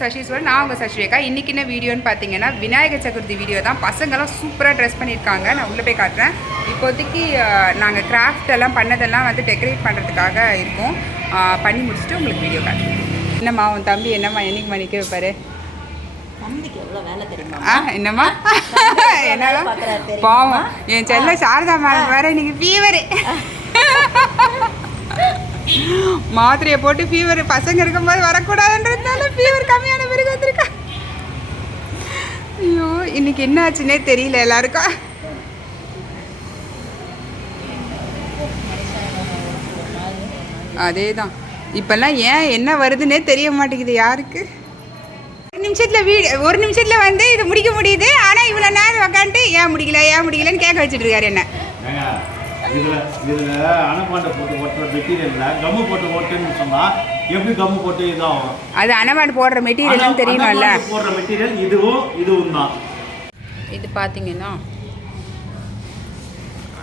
சஷீஸ்வர், நான் உங்கள் சஷ்ரேகா. இன்றைக்கி என்ன வீடியோன்னு பார்த்தீங்கன்னா விநாயகர் சதுர்த்தி வீடியோ தான். பசங்களாம் சூப்பராக ட்ரெஸ் பண்ணியிருக்காங்க. நான் உள்ளே போய் காட்டுறேன். இப்போதைக்கு நாங்கள் கிராஃப்ட் எல்லாம் பண்ணதெல்லாம் வந்து டெக்கரேட் பண்ணுறதுக்காக இருக்கோம். பண்ணி முடிச்சுட்டு உங்களுக்கு வீடியோ காட்டுறேன். என்னம்மா உன் தம்பி என்னம்மா என்னைக்கு மணிக்க வைப்பார்? தம்பிக்கு எவ்வளோ வேலை தெரியுமா? என்னம்மா என்னாலும் பாவம் என் செல்ல சாரதா மேடம் வேறு இன்னைக்கு ஃபீவரு. மாத்திரையை போட்டு ஃபீவர் பசங்க இருக்கும்போது வரக்கூடாதுன்றதுனால ஃபீவர் கம்மியான பிறகு வந்திருக்கா. ஐயோ இன்னைக்கு என்ன ஆச்சுன்னே தெரியல எல்லாருக்கும். அதே தான் இப்போல்லாம் ஏன் என்ன வருதுன்னே தெரிய மாட்டேங்குது யாருக்கு. ஒரு நிமிஷத்தில் வந்து இது முடிக்க முடியுது. ஆனால் இவ்வளோ நேரம் உக்காந்துட்டு ஏன் முடிக்கலன்னு கேட்க வச்சுட்டு இருக்காரு என்ன. இதில் அனபாண்டை போட்டு ஓட்டுற மெட்டீரியலில் கம்மு போட்டு ஓட்டுன்னு சொன்னால் எப்படி கம்மு போட்டு இதாகும்? அது அனபாண்டு போடுற மெட்டீரியல்னு தெரியுமால்ல. போடுற மெட்டீரியல் இதுவும் தான். இது பார்த்தீங்கன்னா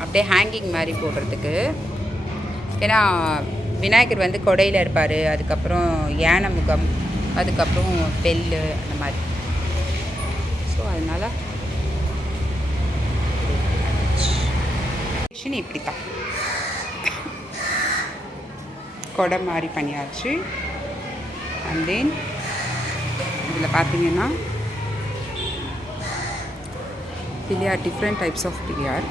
அப்படியே ஹேங்கிங் மாதிரி போடுறதுக்கு. ஏன்னா விநாயகர் வந்து கொடையில் இருப்பார், அதுக்கப்புறம் யானை முகம், அதுக்கப்புறம் பெல்லு அந்த மாதிரி. ஸோ அதனால் இப்படி தான் கொடை மாதிரி பண்ணியாச்சு. அண்ட் தென் இதில் பார்த்தீங்கன்னா Pillaiyar, different types of Pillaiyar.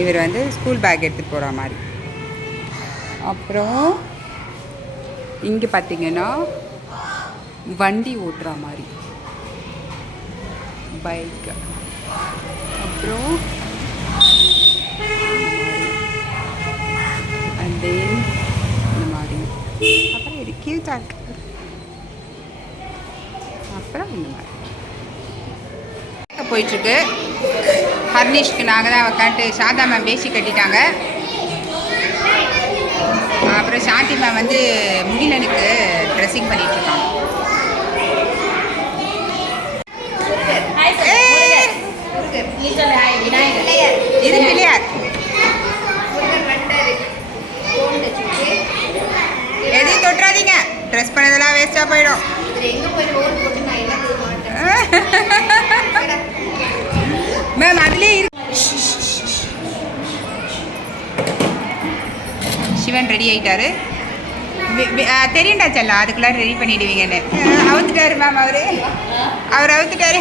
இவர் வந்து ஸ்கூல் பேக் எடுத்துகிட்டு போகிற மாதிரி. அப்புறம் இங்கே பார்த்தீங்கன்னா வண்டி ஓட்டுற மாதிரி பைக். அப்புறம் அண்ட் தென் இந்த மாதிரி. அப்புறம் இது கியூட்டாக இருக்கு. அப்புறம் இந்த மாதிரி போயிட்டுருக்கு. ஹர்னிஷ்க்கு நாங்கள் தான் உட்காந்துட்டு சாதா மேம் பேசி கட்டிட்டாங்க. அப்புறம் சாந்தி மேம் வந்து முகிலனுக்கு ட்ரெஸ்ஸிங் பண்ணிகிட்ருக்காங்க. இது பிள்ளையார் எதையும் தொட்டுறாதீங்க, ட்ரெஸ் பண்ணதெல்லாம் வேஸ்ட்டாக போயிடும். மேம் அதுலேயே இருக்கு. சிவன் ரெடி ஆகிட்டாரு. தெரியுண்டா செல்லம், அதுக்குள்ளே ரெடி பண்ணிடுவீங்கன்னு. அவுத்துட்டாரு மேம், அவர் அவுத்துட்டாரு.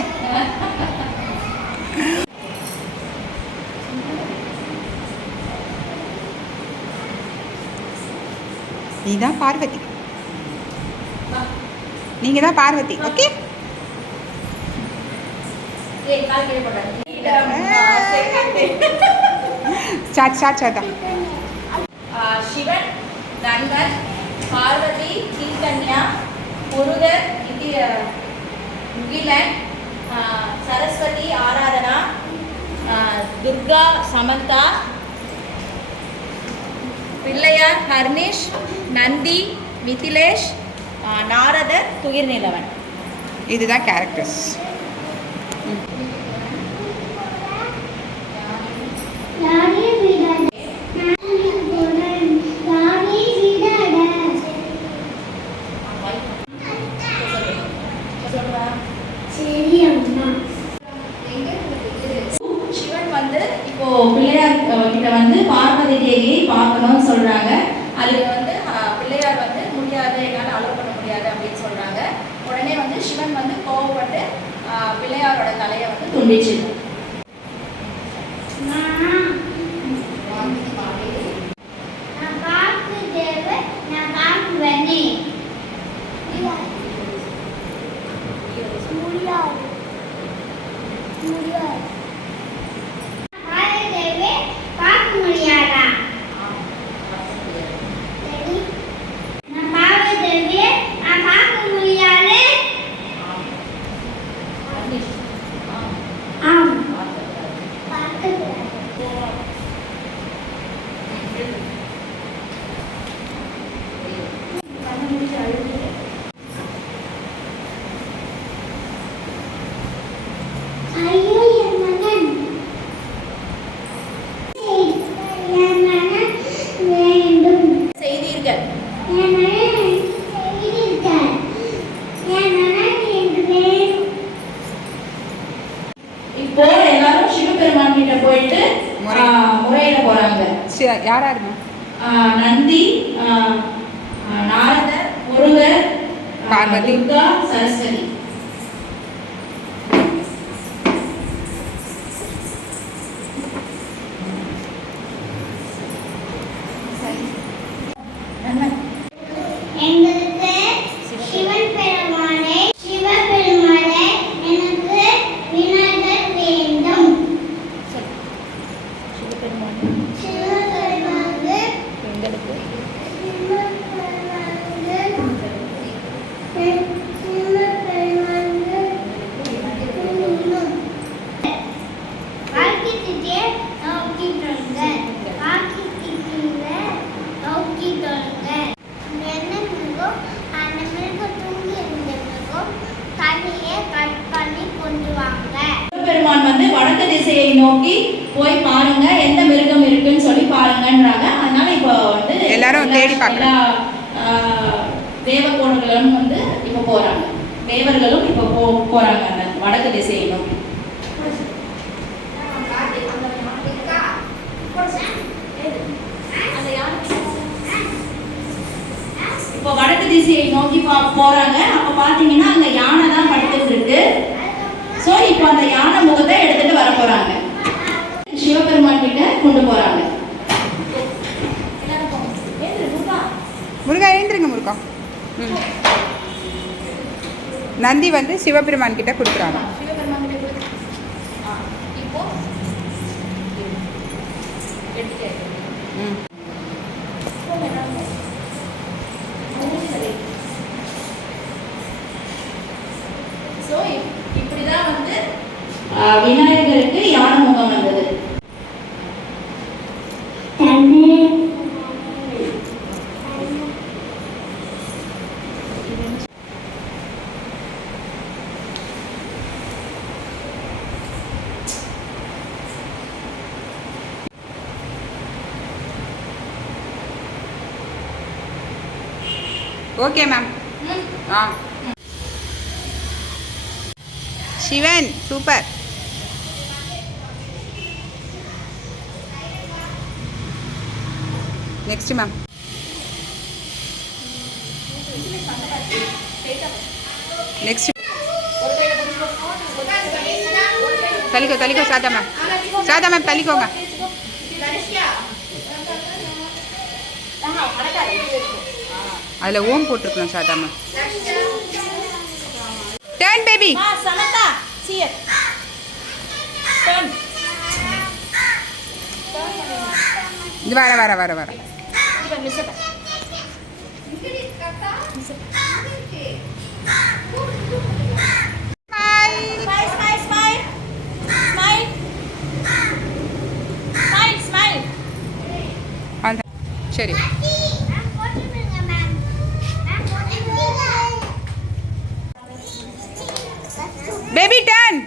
நீதான் பார்வதி, நீங்கள் தான் பார்வதி. ஓகே சாட்டா. சிவன், நண்பன், பார்வதி, கீழ்கன்யா, முருகர், முகிலன், சரஸ்வதி, ஆராதனா, துர்கா, சமந்தா, பிள்ளையார், ஹர்னிஷ், நந்தி, மிதிலேஷ், நாரதர், துயிர்நிலவன். இதுதான் கேரக்டர்ஸ். சிவன் வந்து இப்போ பிள்ளையார் கிட்ட வந்து பார்வதி தேவியை பார்க்கணும்னு சொல்றாங்க. அதுக்கு வந்து பிள்ளையார் வந்து முடியாது, என்னால் அலோவ் பண்ண முடியாது அப்படின்னு சொல்றாங்க. உடனே வந்து சிவன் வந்து கோவப்பட்டு பிள்ளையாரோட தலையை வந்து துண்டிச்சு. ஐயோ இப்போ எல்லாரும் சிவபெருமான் கிட்ட போயிட்டு முறையிட போறாங்க. யாரா இருக்கும்? நந்தி, நாரதர், முருகர், பார்வதி, துர்கா, சரஸ்வதி. எங்களுக்கு சிவன் பெருமானை சிவபெருமானை எனக்கு விநாயகர் வேண்டும். சிவபெருமானுக்கு எங்களுக்கு ஆக்கித்திட்டே நோக்கிட்டுங்க ஆக்கித்திட்டீங்க நோக்கிட்டுங்க. என்ன மிருகம் அந்த மிருகம் தூங்கி இருந்த மிருகம் தண்ணியை கட் பண்ணி கொண்டு வாங்க. சிவபெருமான் வந்து வடக்கு திசையை நோக்கி போய் பாருங்க எந்த மிருகம் இருக்குன்னு சொல்லி பாருங்கன்றாங்க. அதனால இப்போ வந்து எல்லாரும் தேடி பார்க்கலாம். தேவகோணர்களும் வந்து இப்போ போறாங்க. தேவர்களும் இப்போ போறாங்க அந்த வடக்கு திசையை நோக்கி. இப்போ வடக்கு திசையை நோக்கி போறாங்க. அப்ப பாத்தீங்கன்னா அங்க யானை தான் படுத்துட்டு இருக்கு. சோ இப்போ அந்த யானை முகத்தை எடுத்துட்டு வர போறாங்க. சிவபெருமான் கிட்ட கொண்டு போறாங்க. முருகா எழுந்துருங்க முருகா. நந்தி வந்து சிவபெருமான் கிட்ட கொடுக்குறாங்க. இப்படிதான் வந்து விநாயகருக்கு யானை முகம் வந்தது. Okay ma'am. Sivan super. Next ma'am. Next தள்ளிக்கோ சாதா மேம் தள்ளிக்கோங்க. அதில் ஓம் போட்டிருக்கணும் சாதா மேம். Turn baby. சமதா சியர் டர்ன். இது வர சரி. Baby turn.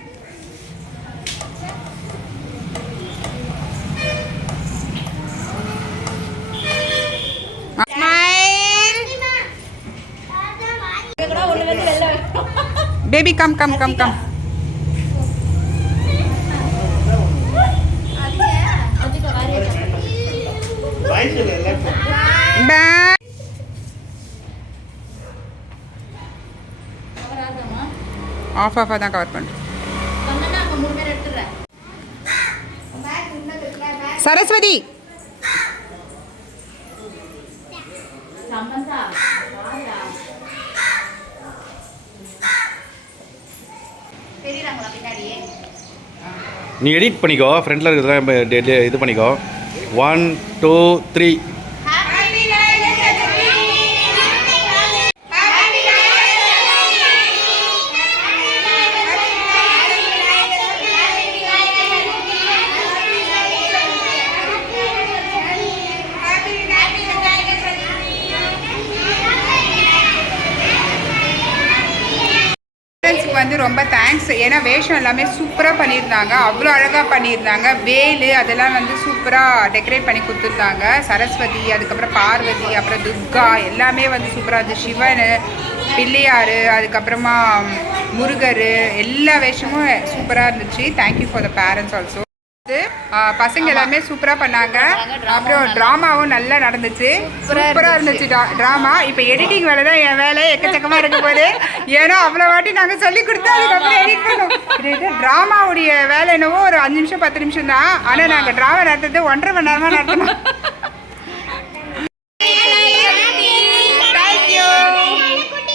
Baby, come. Bye. Off தான் கவர் பண்ணுறேன். சரஸ்வதி. நீ எடிட் பண்ணிக்கோ, ஃப்ரண்ட்டில் இருக்கிறதுலாம் இது பண்ணிக்கோ. 1 2 3. வந்து ரொம்ப தேங்க்ஸ். ஏன்னா வேஷம் எல்லாமே சூப்பராக பண்ணியிருந்தாங்க, அவ்வளோ அழகாக பண்ணியிருந்தாங்க. வேலு அதெல்லாம் வந்து சூப்பராக டெக்கரேட் பண்ணி கொடுத்துருந்தாங்க. சரஸ்வதி, அதுக்கப்புறம் பார்வதி, அப்புறம் துர்கா எல்லாமே வந்து சூப்பராக இருந்துச்சு. சிவன், பிள்ளையார், அதுக்கப்புறமா முருகர் எல்லா வேஷமும் சூப்பராக இருந்துச்சு. Thank you for the parents also. பசங்க எல்லாமே சூப்பராக பண்ணாங்க. அப்புறம் ட்ராமாவும் நல்லா நடந்துச்சு. சூப்பராக இருந்துச்சு ட்ராமா. இப்போ எடிட்டிங் வேலை தான் என் வேலை எக்கச்சக்கமாக இருக்கும் போது. ஏன்னா அவ்வளோ வாட்டி நாங்கள் சொல்லி கொடுத்து அதுக்கப்புறம் எடிட் பண்ணோம். ட்ராமாவுடைய வேலை என்னவோ ஒரு 5 நிமிஷம் 10 நிமிஷம் தான். ஆனால் நாங்கள் ட்ராமா நடத்துறது 1.5 மணி நேரமாக நடத்தணும். குட்டி